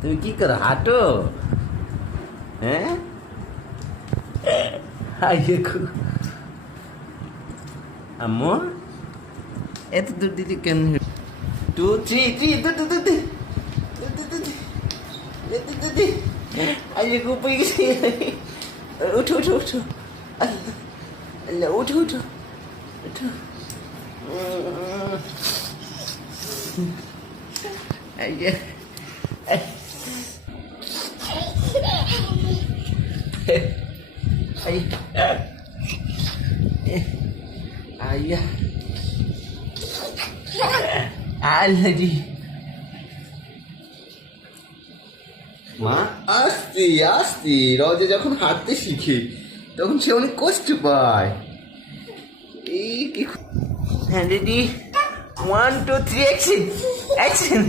তুমি কি করো, হাঁটো? হ্যাঁ, আম্মু এত দূর দিদি কেন? 2 3 3 আইয়ে উপরে গেছি। উঠো উঠো উঠো, আল্লাহ উঠো উঠো উঠো। আইয়ে আইয়া আল্লাহ মা, আস্তে আস্তে রজে যখন হাঁটতে শিখে তখন সে অনেক কষ্ট পায়। এই কি, হ্যাঁ রেডি, 1 2 3 অ্যাকশন অ্যাকশন।